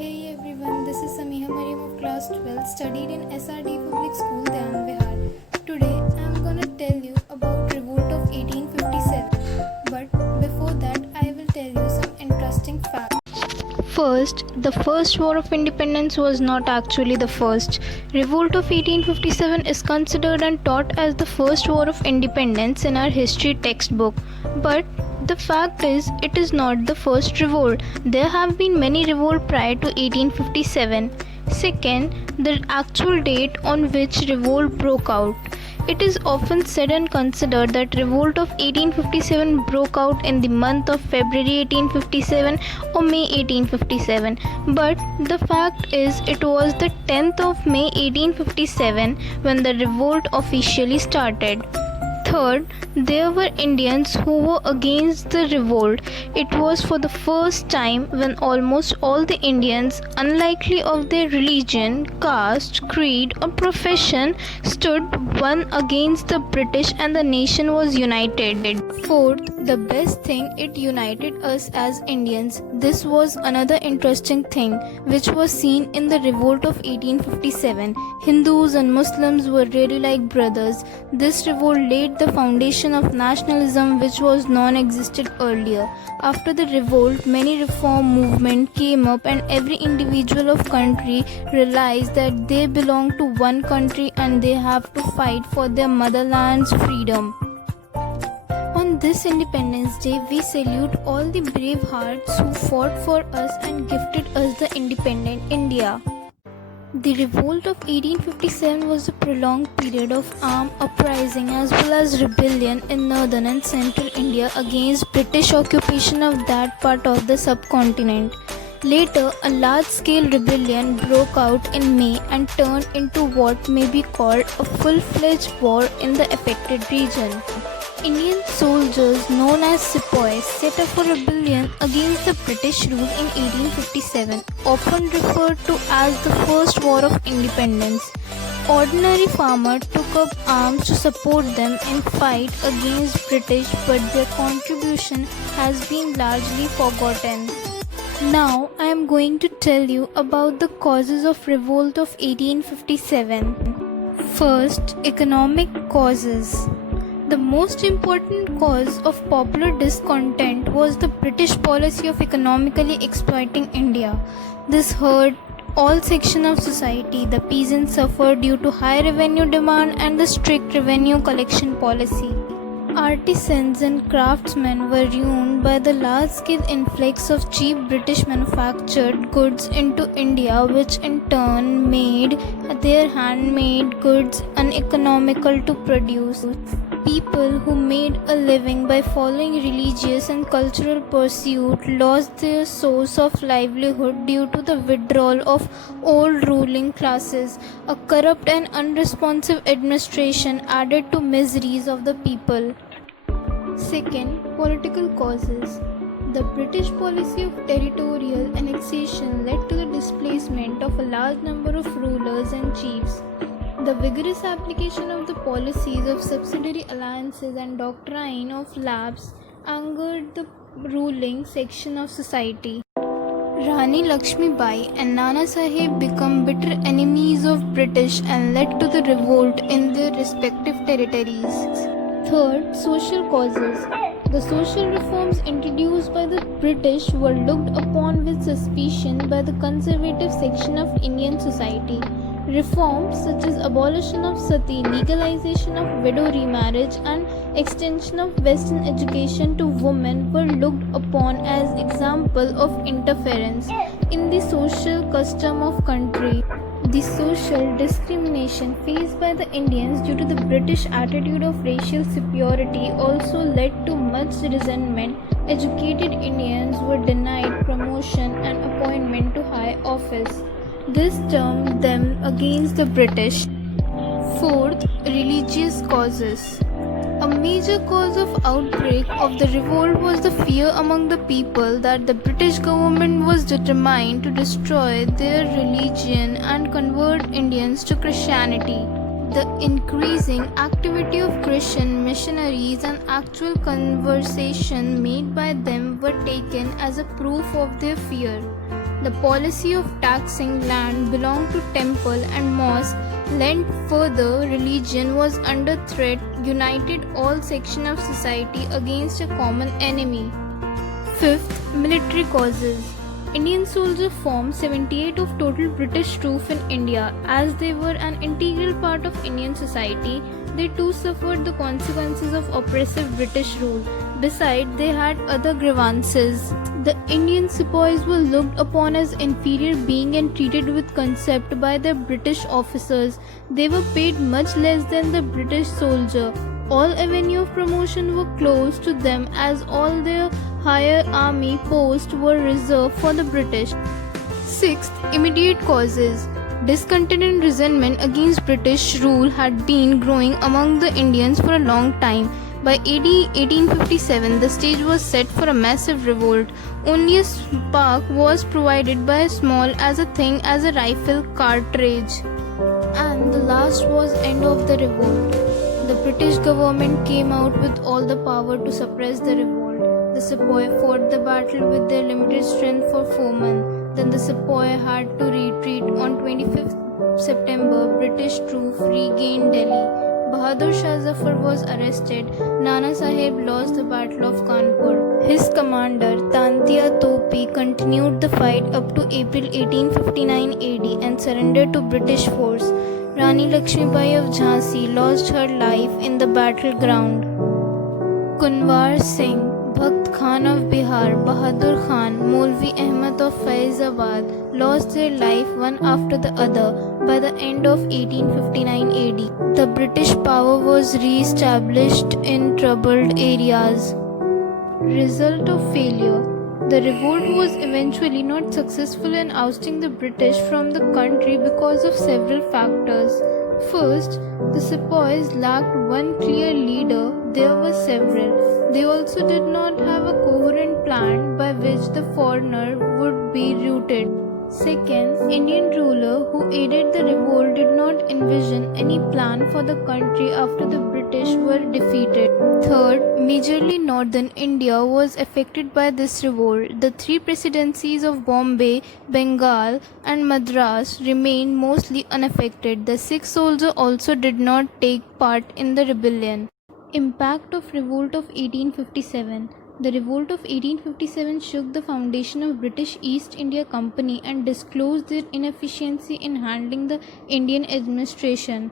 Hey everyone, this is Samiha Mariam of class 12, studied in SRD Public School, Dhyan Vihar. Today I am gonna tell you about Revolt of 1857. But before that, I will tell you some interesting facts. First, the first war of independence was not actually the first. Revolt of 1857 is considered and taught as the first war of independence in our history textbook. But the fact is, it is not the first revolt. There have been many revolts prior to 1857. Second, the actual date on which revolt broke out. It is often said and considered that revolt of 1857 broke out in the month of February 1857 or May 1857, but the fact is it was the 10th of May 1857 when the revolt officially started. Third, there were Indians who were against the revolt. It was for the first time when almost all the Indians, unlikely of their religion, caste, creed, or profession, stood one against the British and the nation was united. Fourth, the best thing, it united us as Indians. This was another interesting thing which was seen in the revolt of 1857. Hindus and Muslims were really like brothers. This revolt laid the foundation of nationalism which was non-existent earlier. After the revolt, many reform movements came up and every individual of country realized that they belong to one country and they have to fight for their motherland's freedom. On this Independence Day, we salute all the brave hearts who fought for us and gifted us the independent India. The revolt of 1857 was a prolonged period of armed uprising as well as rebellion in northern and central India against British occupation of that part of the subcontinent. Later, a large-scale rebellion broke out in May and turned into what may be called a full-fledged war in the affected region. Indian soldiers known as sepoys set up a rebellion against the British rule in 1857, often referred to as the First War of Independence. Ordinary farmers took up arms to support them in fight against British, but their contribution has been largely forgotten. Now I am going to tell you about the causes of revolt of 1857. First, economic causes. The most important cause of popular discontent was the British policy of economically exploiting India. This hurt all sections of society. The peasants suffered due to high revenue demand and the strict revenue collection policy. Artisans and craftsmen were ruined by the large-scale influx of cheap British manufactured goods into India, which in turn made their handmade goods uneconomical to produce. People who made a living by following religious and cultural pursuit lost their source of livelihood due to the withdrawal of old ruling classes. A corrupt and unresponsive administration added to miseries of the people. Second, political causes. The British policy of territorial annexation led to the displacement of a large number of rulers and chiefs. The vigorous application of the policies of subsidiary alliances and doctrine of lapse angered the ruling section of society. Rani Lakshmi Bai and Nana Sahib became bitter enemies of British and led to the revolt in their respective territories. Third, social causes. The social reforms introduced by the British were looked upon with suspicion by the conservative section of Indian society. Reforms such as abolition of sati, legalization of widow remarriage and extension of Western education to women were looked upon as example of interference in the social custom of country. The social discrimination faced by the Indians due to the British attitude of racial superiority also led to much resentment. Educated Indians were denied promotion and appointment to high office. This turned them against the British. Fourth, religious causes. A major cause of outbreak of the revolt was the fear among the people that the British government was determined to destroy their religion and convert Indians to Christianity. The increasing activity of Christian missionaries and actual conversion made by them were taken as a proof of their fear. The policy of taxing land belonged to temple and mosque lent further religion was under threat united all sections of society against a common enemy. Fifth, military causes. Indian soldiers formed 78 of total British troops in India. As they were an integral part of Indian society, they too suffered the consequences of oppressive British rule. Besides, they had other grievances. The Indian sepoys were looked upon as inferior beings and treated with contempt by their British officers. They were paid much less than the British soldier. All avenue of promotion were closed to them as all their higher army posts were reserved for the British. Sixth, immediate causes. Discontent and resentment against British rule had been growing among the Indians for a long time. By AD 1857, the stage was set for a massive revolt. Only a spark was provided by as small as a thing as a rifle cartridge. And the last was end of the revolt. The British government came out with all the power to suppress the revolt. The sepoy fought the battle with their limited strength for 4 months. Then the sepoy had to retreat. On 25th September, British troops regained Delhi. Bahadur Shah Zafar was arrested. Nana Sahib lost the Battle of Kanpur. His commander, Tantia Topi, continued the fight up to April 1859 AD and surrendered to British force. Rani Lakshmibai of Jhansi lost her life in the battleground. Kunwar Singh, Bhakt Khan of Bihar, Bahadur Khan, Molvi Ahmad of Faizabad lost their life one after the other by the end of 1859 AD. The British power was re-established in troubled areas. Result of failure. The revolt was eventually not successful in ousting the British from the country because of several factors. First, the sepoys lacked one clear leader. There were several. They also did not have a coherent plan by which the foreigner would be routed. Second, Indian ruler who aided the revolt did not envision any plan for the country after the British were defeated. Third, majorly northern India was affected by this revolt. The 3 presidencies of Bombay, Bengal and Madras remained mostly unaffected. The Sikh soldiers also did not take part in the rebellion. Impact of Revolt of 1857. The Revolt of 1857 shook the foundation of British East India Company and disclosed their inefficiency in handling the Indian administration.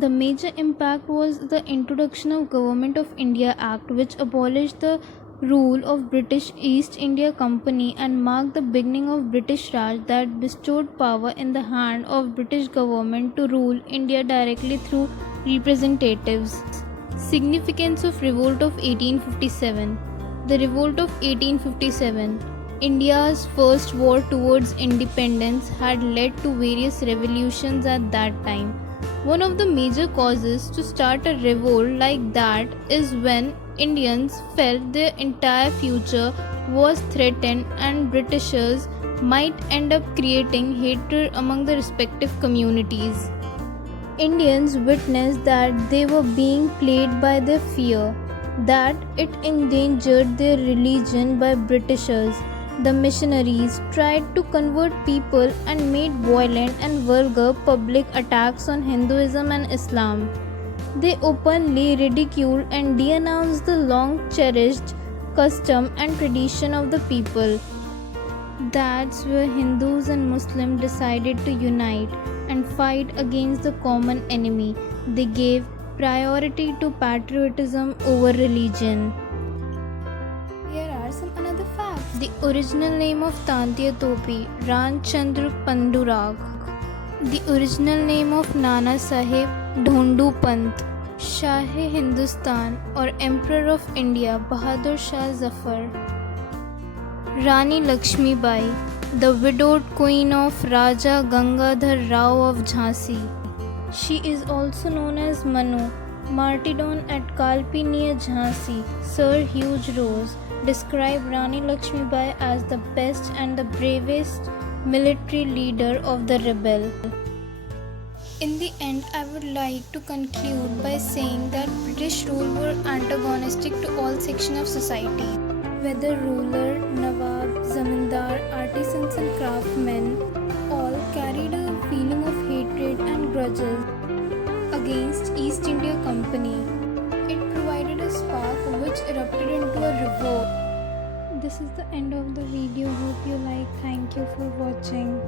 The major impact was the introduction of Government of India Act, which abolished the rule of British East India Company and marked the beginning of British Raj that bestowed power in the hand of British government to rule India directly through representatives. Significance of Revolt of 1857. The Revolt of 1857, India's first war towards independence, had led to various revolutions at that time. One of the major causes to start a revolt like that is when Indians felt their entire future was threatened and Britishers might end up creating hatred among the respective communities. Indians witnessed that they were being played by their fear, that it endangered their religion by Britishers. The missionaries tried to convert people and made violent and vulgar public attacks on Hinduism and Islam. They openly ridiculed and denounced the long cherished custom and tradition of the people. That's where Hindus and Muslims decided to unite and fight against the common enemy. They gave priority to patriotism over religion. Here are some another facts. The original name of Tantia Topi, Ran Chandra Pandurag. The original name of Nana Sahib, Dhondu Pant. Shah-e Hindustan or Emperor of India, Bahadur Shah Zafar. Rani Lakshmi Bai, the widowed queen of Raja Gangadhar Rao of Jhansi. She is also known as Manu. Martyrdom at Kalpi near Jhansi. Sir Hugh Rose described Rani Lakshmi Bai as the best and the bravest military leader of the rebel. In the end, I would like to conclude by saying that British rule were antagonistic to all sections of society. Whether ruler, nawab, zamindar, artisans merchants and craftsmen all carried a feeling of hatred and grudges against East India Company. It provided a spark which erupted into a revolt. This is the end of the video. Hope you like. Thank you for watching.